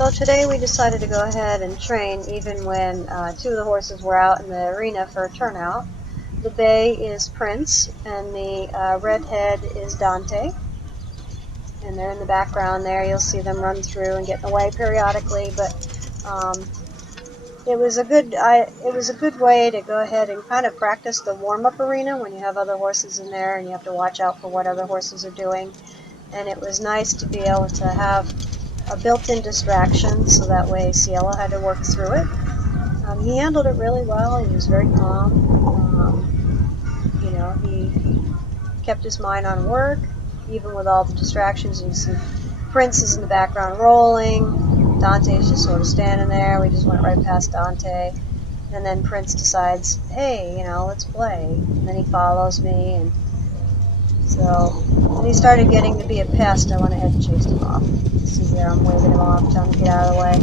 So today we decided to go ahead and train even when two of the horses were out in the arena for a turnout. The bay is Prince and the redhead is Dante. And they're in the background there. You'll see them run through and get away periodically, but it was a good way to go ahead and kind of practice the warm-up arena when you have other horses in there and you have to watch out for what other horses are doing. And it was nice to be able to have a built-in distraction, so that way Cielo had to work through it. He handled it really well. He was very calm. He kept his mind on work, even with all the distractions. You see Prince is in the background rolling. Dante's just sort of standing there. We just went right past Dante. And then Prince decides, hey, let's play. And then he follows me. And so when he started getting to be a pest, I went ahead and chased him off. You see there, I'm waving him off, telling him to get out of the way.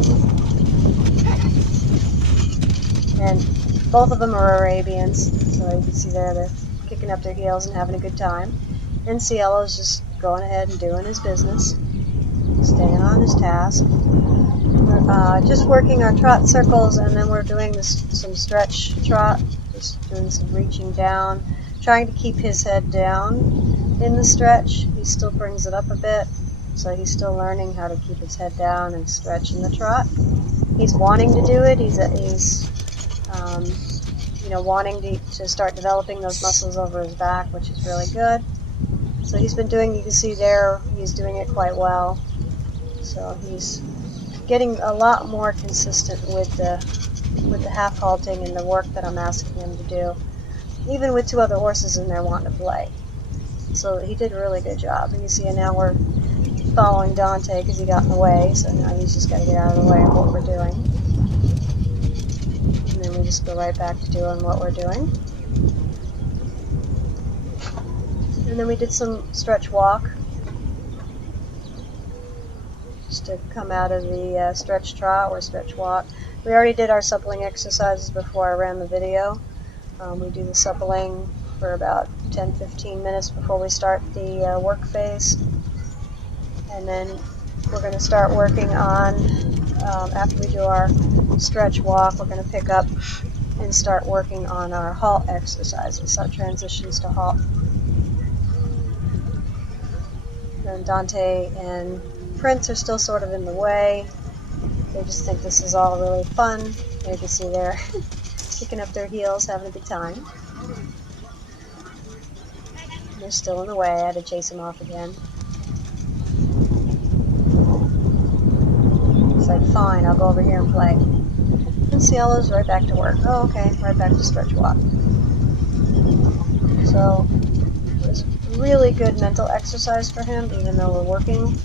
And both of them are Arabians, so you can see there they're kicking up their heels and having a good time. And Cielo's just going ahead and doing his business, staying on his task. We're just working our trot circles, and then we're doing some stretch trot, just doing some reaching down, trying to keep his head down in the stretch. He still brings it up a bit, so he's still learning how to keep his head down and stretch in the trot. He's wanting to do it. He's wanting to start developing those muscles over his back, which is really good. So he's been doing, you can see there, he's doing it quite well. So he's getting a lot more consistent with the half halting and the work that I'm asking him to do, even with two other horses in there wanting to play. So he did a really good job. And you see now we're following Dante because he got in the way, so now he's just got to get out of the way of what we're doing. And then we just go right back to doing what we're doing. And then we did some stretch walk, just to come out of the stretch trot or stretch walk. We already did our suppling exercises before I ran the video. We do the suppling for about 10-15 minutes before we start the work phase. And then we're going to start working on, after we do our stretch walk, we're going to pick up and start working on our halt exercises, our transitions to halt. And Dante and Prince are still sort of in the way. They just think this is all really fun. You can see they're kicking up their heels, having a good time. And they're still in the way. I had to chase them off again. It's like, fine, I'll go over here and play. And Cielo's right back to work. Oh, okay, right back to stretch walk. So it was really good mental exercise for him, even though we're working.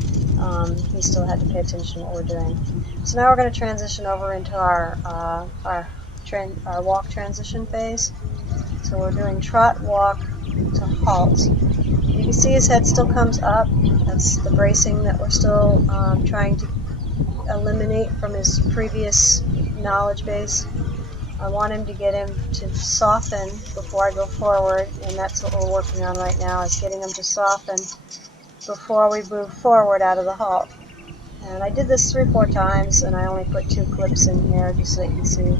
He still had to pay attention to what we're doing. So now we're going to transition over into our walk transition phase. So we're doing trot, walk to halt. You can see his head still comes up. That's the bracing that we're still trying to eliminate from his previous knowledge base. I want him to get him to soften before I go forward, and that's what we're working on right now, is getting him to soften before we move forward out of the halt. And I did this 3-4 times, and I only put 2 clips in here just so you can see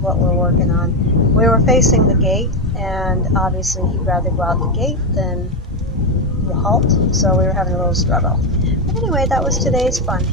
what we're working on. We were facing the gate, and obviously he'd rather go out the gate than the halt, so we were having a little struggle. But anyway, that was today's fun.